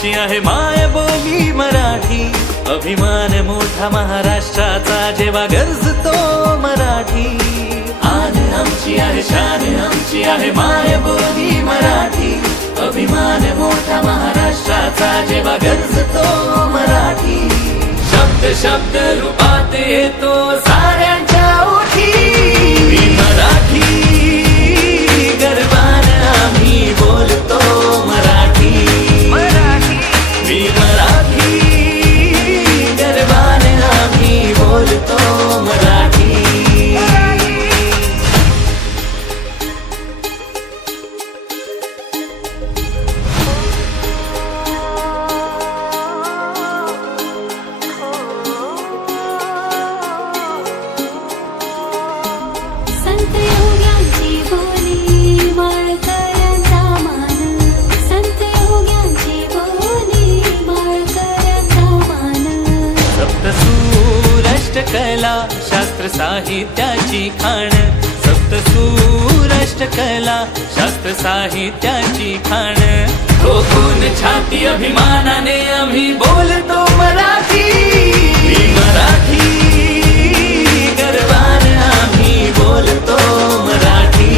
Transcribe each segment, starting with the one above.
आमची आहे माय बोली मराठी, अभिमान मोठा महाराष्ट्राचा जेव्हा गरजतो मराठी। आन आमची आहे शान आमची आहे माय बोली मराठी, अभिमान मोठा महाराष्ट्राचा जेव्हा गरजतो मराठी। शब्द शब्द रूपात येतो साऱ्यांच्या ओठी, मी मराठी गर्वाने आम्ही बोलतो मराठी। मी मराठी गर्वाने आम्ही बोलतो मराठी। कला शास्त्र साहित्याची खाण, सप्तसूर अष्टकला शास्त्र साहित्याची खाण। ठोकून छाती अभिमानाने आम्ही बोलतो मराठी, मी मराठी गर्वाने आम्ही बोलतो मराठी।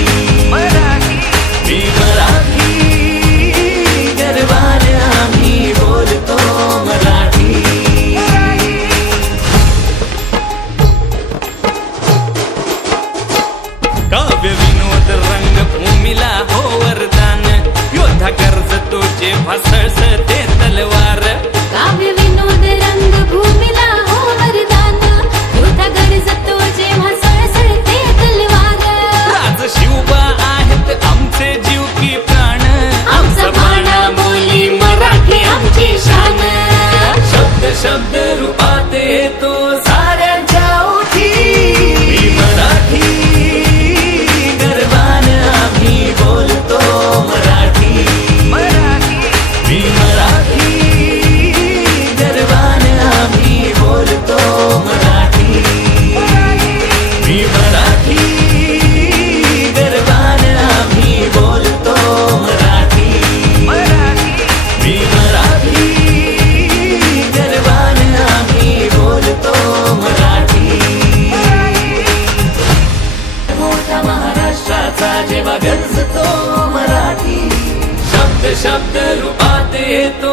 मी मराठी गर्वाने आम्ही बोलतो मराठी। काव्य विनोद रंगभूमीला हो वरदान, योद्धा गरजतो जेव्हा सळसळते तलवार। काव्य विनोद रंगभूमीला हो वरदान, योद्धा गरजतो जेव्हा सळसळते तलवार। राज शिवबा आहेत आमचे जीव की प्राण, आमचा बाणा बोली मराठी आमची शान। शब्द शब्द रूपात येतो साऱ्यांच्या ओठी, मी मराठी गर्वाने आम्ही बोलतो मराठी। मी मराठी गर्वाने आम्ही बोलतो मराठी। मी मराठी गर्वाने आम्ही बोलतो मराठी। मी मराठी गर्वाने आम्ही बोलतो मराठी। मोठा महाराष्ट्राचा जेव्हा गरजतो मराठी, शब्द शब्द रूपात येतो